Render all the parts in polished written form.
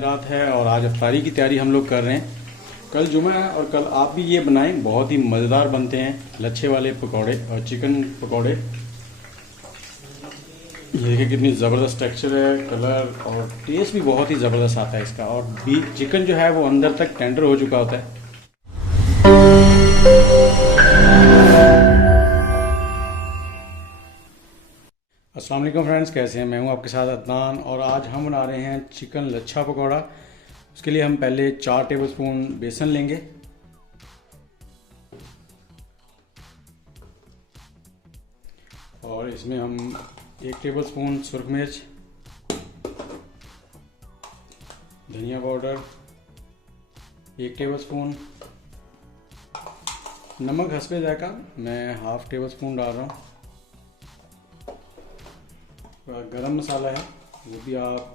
रात है और आज अफ्तारी की तैयारी हम लोग कर रहे हैं। कल जुमा है और कल आप भी ये बनाएं, बहुत ही मज़ेदार बनते हैं लच्छे वाले पकौड़े और चिकन पकौड़े। ये देखिए कितनी ज़बरदस्त टेक्सचर है, कलर और टेस्ट भी बहुत ही ज़बरदस्त आता है इसका। और बीफ चिकन जो है वो अंदर तक टेंडर हो चुका होता है। अस्सलाम वालेकुम फ्रेंड्स, कैसे हैं? मैं हूं आपके साथ अदनान और आज हम बना रहे हैं चिकन लच्छा पकौड़ा। उसके लिए हम पहले 4 टेबलस्पून बेसन लेंगे और इसमें हम 1 टेबलस्पून सुरख मिर्च, धनिया पाउडर 1 टेबलस्पून, नमक हस्बे जायका मैं हाफ टेबलस्पून डाल रहा हूँ। गरम मसाला है वो भी आप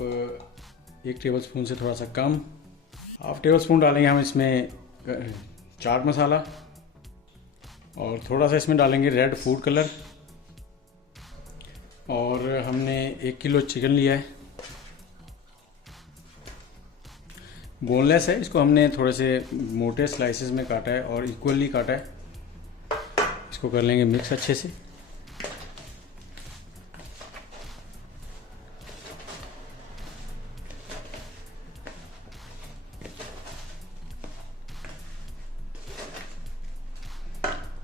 1 टेबलस्पून से थोड़ा सा कम, हाफ टेबल स्पून डालेंगे हम इसमें चाट मसाला और थोड़ा सा इसमें डालेंगे रेड फूड कलर। और हमने 1 किलो चिकन लिया है, बोनलेस है, इसको हमने थोड़े से मोटे स्लाइसेस में काटा है और इक्वली काटा है। इसको कर लेंगे मिक्स अच्छे से।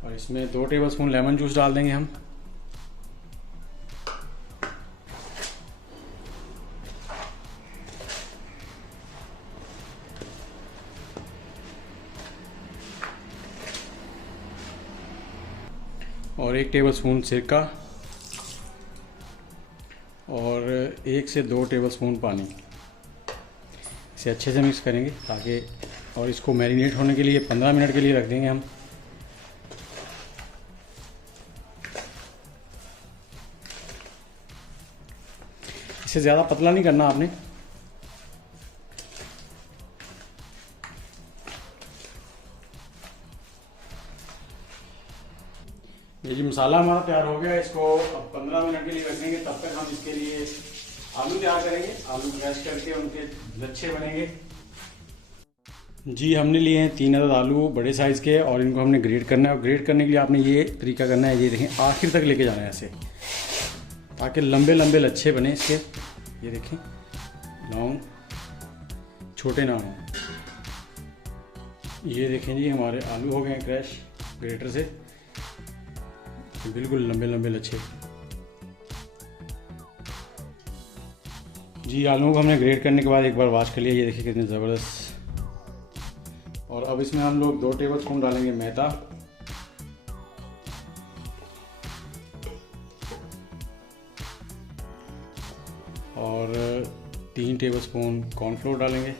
और इसमें 2 टेबलस्पून लेमन जूस डाल देंगे हम। और 1 टेबलस्पून सिरका और 1 से 2 टेबलस्पून पानी। इसे अच्छे से मिक्स करेंगे ताकि, और इसको मैरिनेट होने के लिए 15 मिनट के लिए रख देंगे हम। इसे ज़्यादा पतला नहीं करना आपने। ये जी मसाला हमारा तैयार हो गया। इसको अब 15 मिनट के लिए रखेंगे। तब तक हम इसके लिए आलू तैयार करेंगे। आलू क्रश करके उनके लच्छे बनेंगे। जी हमने लिए हैं 3 अदद आलू बड़े साइज़ के और इनको हमने ग्रेट करना है। और ग्रेट करने के लिए आपने ये तरीका करना है, ये देखें आखिर तक लेके जाना है ऐसे, ताकि लंबे लंबे लच्छे बने इसके। ये देखें लॉन्ग, छोटे ना हों। ये देखें जी हमारे आलू हो गए हैं क्रश ग्रेटर से, बिल्कुल लंबे लंबे लच्छे। जी आलूओं को हमने ग्रेट करने के बाद एक बार वॉश कर लिया। ये देखिए कितने ज़बरदस्त। और अब इसमें हम लोग 2 टेबलस्पून डालेंगे मैदा और 3 टेबलस्पून कॉर्नफ्लोर डालेंगे।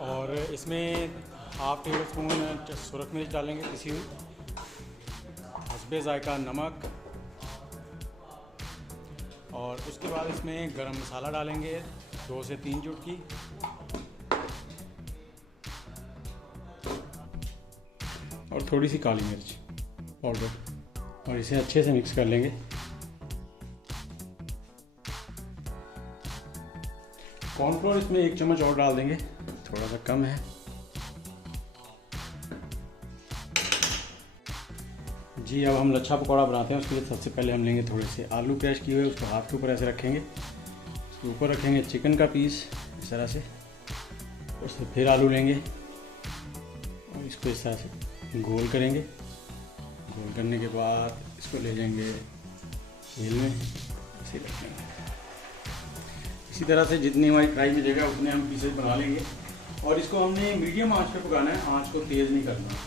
और इसमें हाफ टेबलस्पून सुरख मिर्च डालेंगे पिसी हुई, हस्बे जायका नमक, और उसके बाद इसमें गरम मसाला डालेंगे 2 से 3 चुटकी, और थोड़ी सी काली मिर्च पाउडर। और इसे अच्छे से मिक्स कर लेंगे। कॉर्नफ्लोर इसमें 1 चम्मच और डाल देंगे, थोड़ा सा कम है। जी अब हम लच्छा पकौड़ा बनाते हैं। उसके लिए सबसे पहले हम लेंगे थोड़े से आलू क्रश किए हुए, उसको हाथ के ऊपर ऐसे रखेंगे। उसके ऊपर रखेंगे चिकन का पीस इस तरह से, उससे फिर आलू लेंगे और इसको इस तरह से गोल करेंगे। गोल करने के बाद इसको ले जाएंगे तेल में, ऐसे रखेंगे। इसी तरह से जितनी हमारी फ्राई में जगह उतने हम पीसेस बना लेंगे। और इसको हमने मीडियम आंच पे पकाना है, आंच को तेज़ नहीं करना।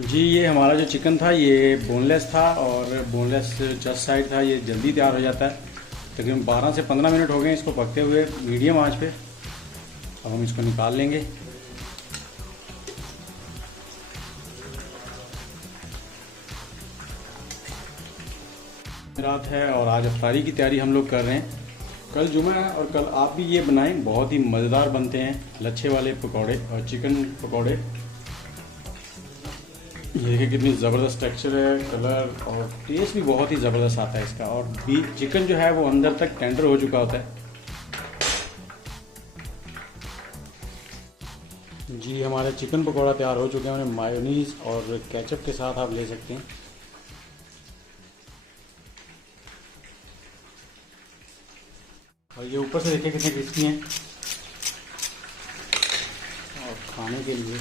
जी ये हमारा जो चिकन था ये बोनलेस था और बोनलेस चस्ट साइड था। ये जल्दी तैयार हो जाता है। तकरीबन 12 से 15 मिनट हो गए इसको पकते हुए मीडियम आंच पे। अब हम इसको निकाल लेंगे। रात है और आज अफ्तारी की तैयारी हम लोग कर रहे हैं। कल जुमा है और कल आप भी ये बनाएं, बहुत ही मज़ेदार बनते हैं लच्छे वाले पकौड़े और चिकन पकौड़े। ये देखिए कितनी ज़बरदस्त टेक्सचर है, कलर और टेस्ट भी बहुत ही ज़बरदस्त आता है इसका। और भी चिकन जो है वो अंदर तक टेंडर हो चुका होता है। जी हमारे चिकन पकौड़ा तैयार हो चुके हैं। उन्हें मायोनीज़ और केचप के साथ आप ले सकते हैं। और ये ऊपर से देखिए कितने क्रिस्पी हैं और खाने के लिए